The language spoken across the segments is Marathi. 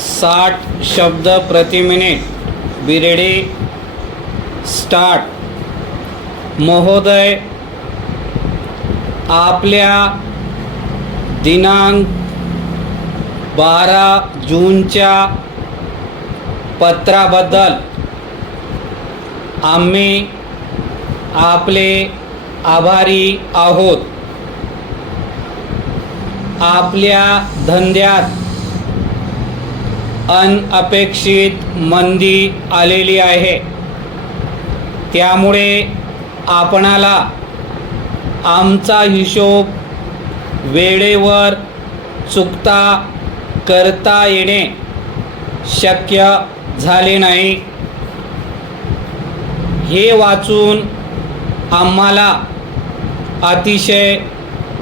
साठ शब्द प्रति मिनिट. बिरडी स्टार्ट. महोदय आपल्या दिनांक बारा जूनच्या पत्राबद्दल आम्ही आपले आभारी आहोत. आपल्या धंद्यात अनअपेक्षित मंदी आलेली आहे. त्यामुळे आपणाला आमचा हिशोब वेळेवर चुकता करता येणे शक्य झाले नाही. हे वाचून आम्हाला अतिशय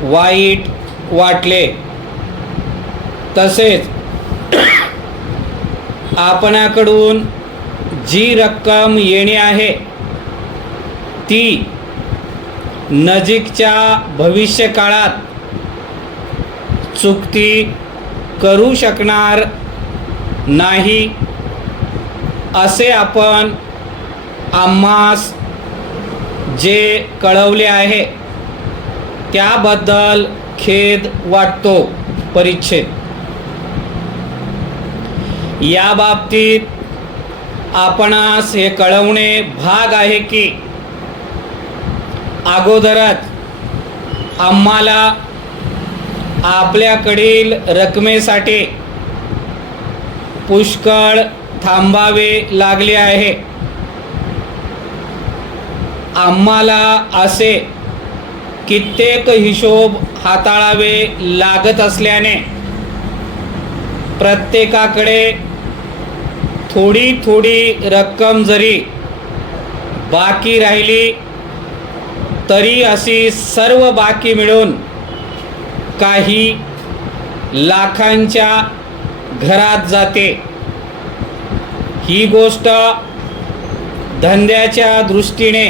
वाईट वाटले. तसेच आपणाकडून जी रक्कम येणे आहे ती नजीकच्या भविष्यकाळात चुकती करू शकणार नाही असे आपण आम्हास जे कळवले आहे त्याबद्दल खेद वाटतो परिच्छेद. या बाबतीत आपणास हे कळवणे भाग आहे की अगोदरच आम्हाला आपल्याकडील रकमेसाठी पुष्कळ थांबावे लागले आहे. आम्हाला असे कित्येक हिशोब हाताळावे लागत असल्याने प्रत्येकाकडे थोडी थोडी रक्कम जरी बाकी राहिली तरी अशी सर्व बाकी मिळून काही लाखांच्या घरात जाते. ही गोष्ट धंद्याच्या दृष्टीने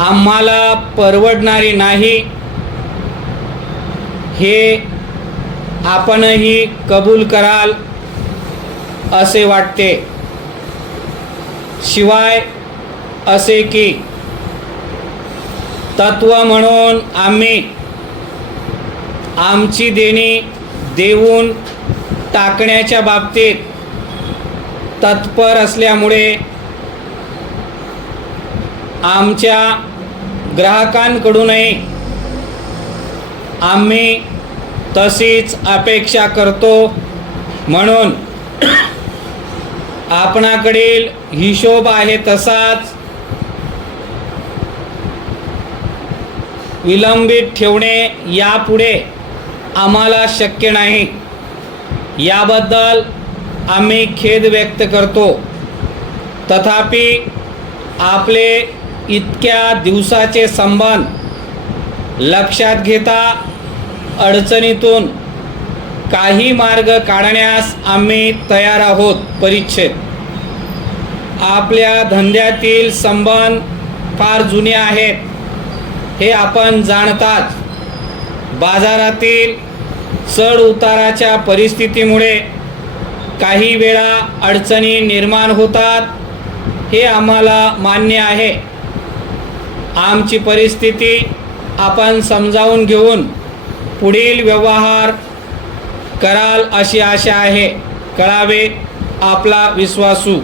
आम्हाला परवडणारी नाही. हे आपणही कबूल कराल. असे वाटते. शिवाय असे की तत्व म्हणून आम्ही आमची देणी देऊन टाकण्याच्या बाबतीत तत्पर असल्यामुळे आमच्या ग्राहकांकडूनही आम्ही तशीच अपेक्षा करतो. म्हणून आपणाकडील हिशोब आहे तसाच विलंबित ठेवणे यापुढे आम्हाला शक्य नाही. याबद्दल आम्ही खेद व्यक्त करतो. तथापि आपले इतक्या दिवसाचे संबंध लक्षात घेता अडचणीतून काही मार्ग काढण्यास आम्ही तयार आहोत. परिच्छेद. आपल्या धंद्यातील संबंध फार जुने आहेत. हे आपण जाणताच बाजारातील चढ उताराच्या परिस्थितीमुळे काही वेळा अडचणी निर्माण होतात. हे आम्हाला मान्य आहे. आमची परिस्थिती आपण समजावून घेऊन पुढील व्यवहार कराल अशी आशा आहे. कळावे आपला विश्वासू.